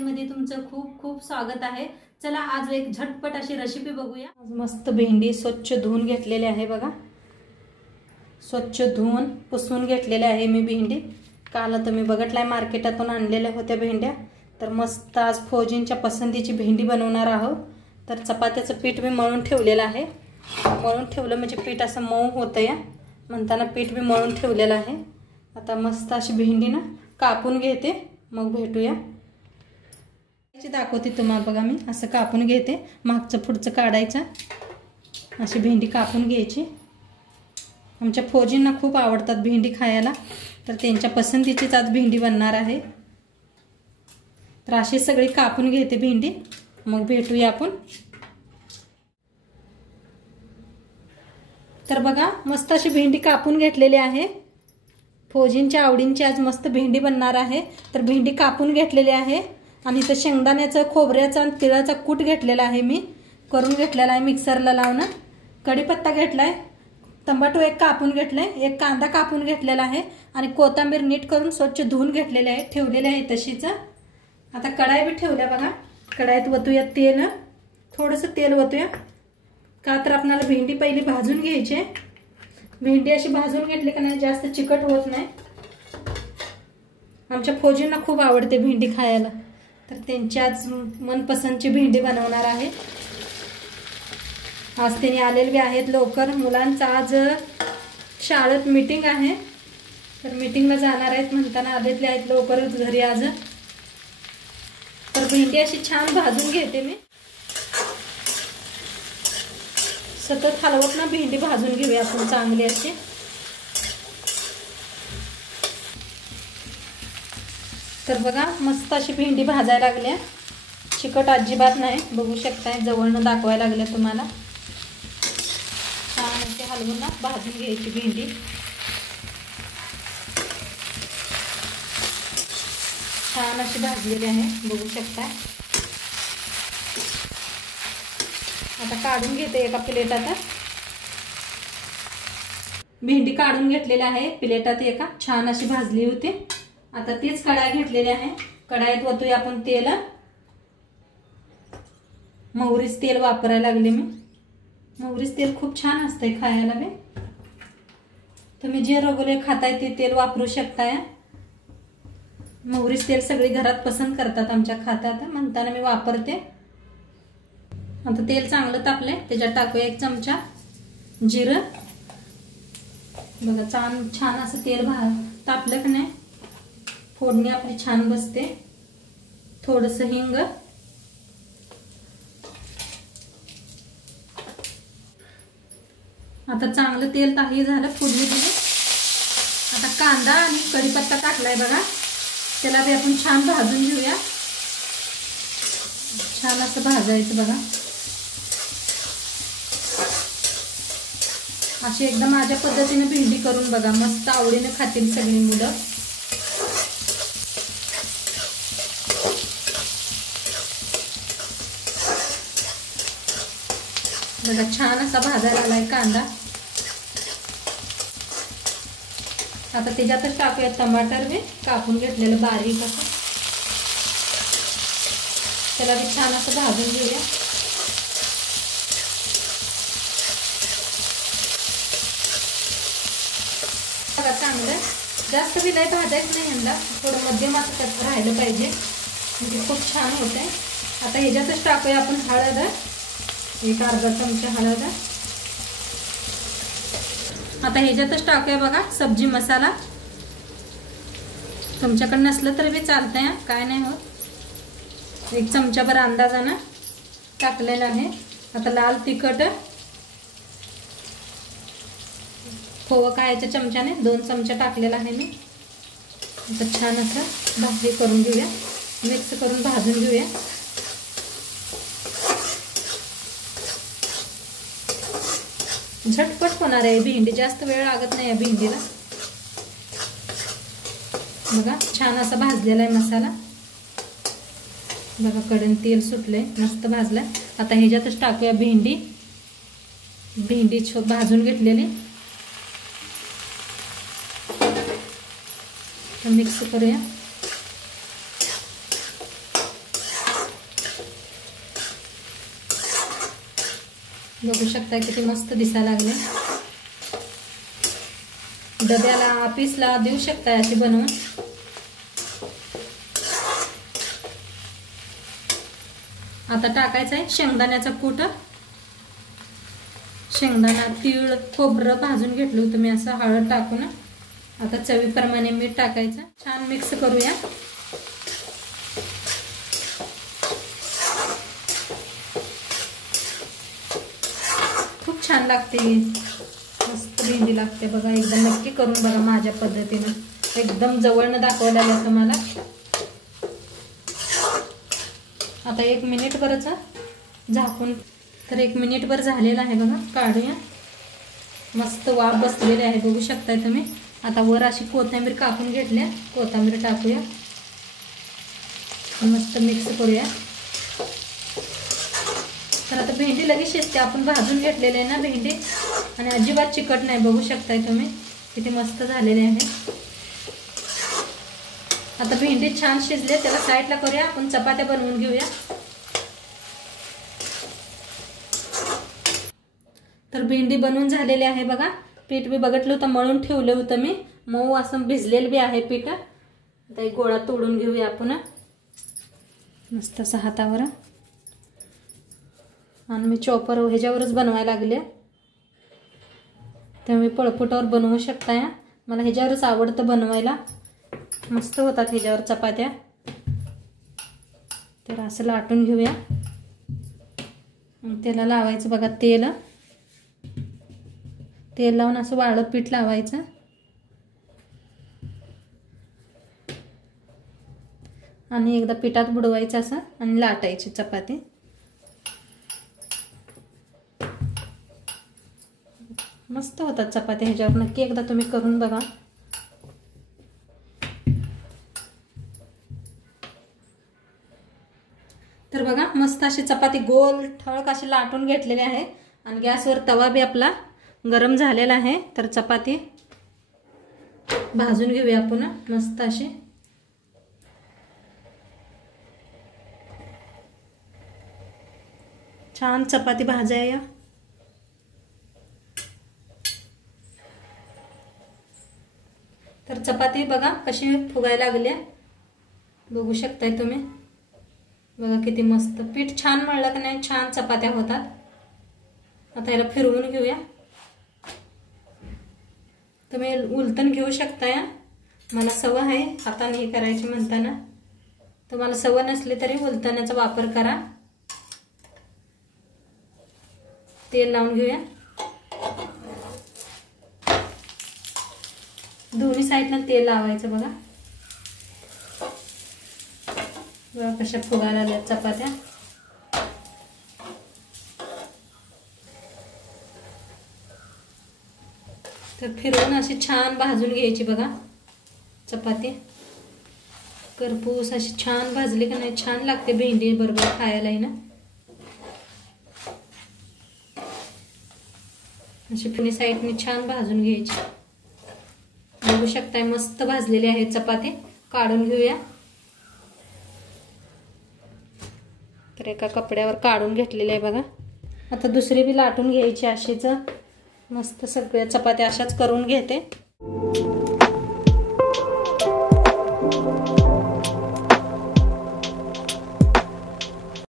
मध्ये तुमचं खूप खूप स्वागत आहे। चला आज एक झटपट अशी रेसिपी बघूया। आज मस्त भेंडी स्वच्छ धुवून घेतलेली आहे बघा। स्वच्छ धुवून पुसून घेतलेली आहे मी भेंडी। काल तुम्ही बघितलाय मार्केटातून आणलेल्या होत्या भेंड्या। तर मस्त आज फौजींच्या पसंतीची भेंडी बनवणार आहोत। तर चपात्याचं पीठ मी मळून ठेवलेलं आहे। मळून ठेवलं म्हणजे पीठ असं मऊ होतं या म्हणताना पीठ मी मळून ठेवलेलं आहे। आता मस्त अशी भेंडी ना कापून घेते, मग भेटूया। दाखवते तुम्हाला बघा, मी असं कापून घेते, मागचं पुढचं काढायचं, अशी भेंडी कापून घ्यायची। आमच्या फौजींना खूप आवडतात भेंडी खायला, तर त्यांच्या पसंतीचीच आज भेंडी बनणार आहे। तर अशी सगळी कापून घेते भेंडी, मग भेटूया आपण। तर बघा मस्त अशी भेंडी कापून घेतलेली आहे। फौजींच्या आवडींची आज मस्त भेंडी बनणार आहे। तर भेंडी कापून घेतलेली आहे आणि इथं शेंगदाण्याचं, खोबऱ्याचं आणि तिळाचा कूट घेतलेला आहे, मी करून घेतलेला आहे मिक्सरला लावून। कढीपत्ता घेतलाय, टमाटो एक कापून घेतलाय, एक कांदा कापून घेतलेला आहे आणि कोथिंबीर नीट करून स्वच्छ धुवून घेतलेले आहे, ठेवलेले आहे तशीच। आता कढाई भी ठेवल्या बघा। कढाईत वतूया तेल, थोडंसं तेल वतूया, का तर आपल्याला भेंडी पहिली भाजून घ्यायची आहे। भेंडी अशी भाजून घेतली का नाही जास्त चिकट होत नाही। आमच्या फौजींना खूप आवडते भेंडी खायला, तर त्यांच्याच मनपसंतची भेंडी बनवणार आहे। आज त्यांनी आलेले आहेत लवकर, मुलांचा आज शाळेत मीटिंग आहे, तर मीटिंगला जाणार आहेत म्हणताना आलेले आहेत लवकरच घरी आज। तर भेंडी अशी छान भाजून घेते मी, सतत हलवत ना भेंडी भाजून घेऊया आपण चांगली अशी। तर बघा मस्त अशी भेंडी भाजायला लागल्या, चिकट अजिबात नाही, बघू शकताय, जवळनं दाखवायला लागल्या तुम्हाला। छान अशी हलवून ना भाजून घ्यायची भेंडी। छान अशी भाजलेली आहे, बघू शकताय। आता काढून घेते एका प्लेटात। भेंडी काढून घेतलेली आहे प्लेटात एका, छान अशी भाजली होती। आता तीच कढाई घेतलेली आहे, कढाईत वतूया आपण तेल। मोहरीच तेल वापरायला लागले मी, मोहरीच तेल खूप छान असतंय खायला बे। तुम्ही जे रेग्युलर खाताय ते तेल वापरू शकताय। मोहरीच तेल सगळी घरात पसंत करतात आमच्या खात्यात, म्हणताना मी वापरते। आता तेल चांगलं तापले, त्याच्यात टाकूया एक चमचा जिरं। बघा छान असं तेल तापलं की नाही फोडणी आपली छान बसते। थोडंसं हिंग, आता चांगलं तेल ताही झालं, फोडणी दिली। आता कांदा आणि कढीपत्ता टाकलाय बघा, त्याला बी आपण छान भाजून घेऊया। छान असं भाजायचं बघा, अशी एकदम माझ्या पद्धतीने भेंडी करून बघा, मस्त आवडीने खातील सगळी मुलं। बघा छान असा भाजायला लागलाय कांदा। आता त्याच्यातच टाकूया टमाटर बी कापून घेतलेलं बारीक असं, त्याला बी छान असं भाजून घेऊया। बघा चांगलं जास्त बी नाही भाजायचं नाही, यांना थोडं मध्यम असं राहिलं पाहिजे, म्हणजे खूप छान होते। आता ह्याच्यातच टाकूया आपण हळद, एक अर्धा चमचा हळद। आता ह्याच्यातच टाकूया बघा सब्जी मसाला, तुमच्याकडे नसलं तरी बी चालतंय, काय नाही होत। एक चमचाभर अंदाजानं टाकलेलं आहे। आता लाल तिखट, खोवा खायच्या चमच्याने 2 चमचे टाकलेला आहे मी। आता छान असं भाजी करून घेऊया, मिक्स करून भाजून घेऊया। झटपट होणार आहे भेंडी, जास्त वेळ लागत नाही या भेंडीला। बघा छान असा भाजलेला आहे मसाला, बघा कडेन तेल सुटलंय, मस्त भाजलाय। आता ह्याच्यातच टाकूया भेंडी, भेंडी भाजून घेतलेली, मिक्स करूया। बघू शकता किती मस्त दिसायला लागले. डब्याला ऑफिसला देऊ शकता अशी बनवून. आता टाकायचं आहे शेंगदाण्याचा कूट. शेंगदाणा, तीळ, खोबरं भाजून घेतलं होतं मी असं हळद टाकून. आता चवीप्रमाणे मीठ टाकायचं. छान मिक्स करूया. खूप छान लागते, मस्त भेंडी लागते बघा. एकदम नक्की करून बघा माझ्या पद्धतीनं. एकदम जवळनं दाखवायला लागलं तुम्हाला. आता 1 मिनिटभरच झाकून. तर 1 मिनिटभर झालेला आहे बघा. काढूया. मस्त वाफ बसलेली आहे बघू शकताय तुम्ही. आता वर अशी कोथिंबीर कापून घेतल्या. कोथिंबीर टाकूया. मस्त मिक्स करूया. तर आता भेंडी लगेच शिजते. आपण भाजून घेतलेली आहे ना भेंडी, आणि अजिबात चिकट नाही. बघू शकताय तुम्ही किती मस्त झालेले आहे. आता भेंडी छान शिजले. त्याला साईडला करूया. आपण चपात्या बनवून घेऊया. तर भेंडी बनवून झालेली आहे बघा. पीठ बी बघितलं होतं, मळून ठेवलं होतं मी. मऊ असं भिजलेलं बी आहे पीठ. आता एक गोळा तोडून घेऊया आपण मस्त असं हातावर. आणि मी चॉपर ह्याच्यावरच बनवायला लागले. त्यामुळे पळपुटावर बनवू शकता. मला ह्याच्यावरच आवडतं बनवायला. मस्त होतात ह्याच्यावर चपात्या. तर असं लाटून घेऊया. त्याला लावायचं बघा तेल. तेल लावून असं वाळं पीठ लावायचं. आणि एकदा पिठात बुडवायचं असं आणि लाटायची चपाती. मस्त होतात चपात्या ह्याच्यावर. नक्की एकदा तुम्ही करून बघा. तर बघा मस्त अशी चपाती गोल ठळक अशी लाटून घेतलेली आहे. आणि गॅसवर तवा बी आपला गरम झालेला आहे. तर चपाती भाजून घेऊया आपण मस्त अशी. छान चपाती भाजाया. तर चपाती बघा कशी फुगायला लागल्या. बघू शकताय तुम्ही. बघा किती मस्त पीठ छान मळलं की नाही छान चपात्या होतात. आता याला फिरवून घेऊया. तुम्ही उलटून घेऊ शकताय. मला सवय आहे हाताने हे करायची म्हणताना. तुम्हाला सवय नसली तरी उलटण्याचा वापर करा. तेल लावून घेऊया. दोन्ही साईडला तेल लावायचं बघा. बघा कशा फुगायला लागल्या चपात्या. तर फिरवून अशी छान भाजून घ्यायची बघा चपाती. करपूस अशी छान भाजली का नाही छान लागते भेंडी बरोबर खायला ना. अशी फिरणी साईडने छान भाजून घ्यायची. बघू शकताय मस्त भाजलेली आहे चपाती. काढून घेऊया. तर एका कपड्यावर काढून घेतलेली आहे बघा. आता दुसरी बी लाटून घ्यायची अशीच. मस्त सगळ्या चपात्या अशाच करून घेते.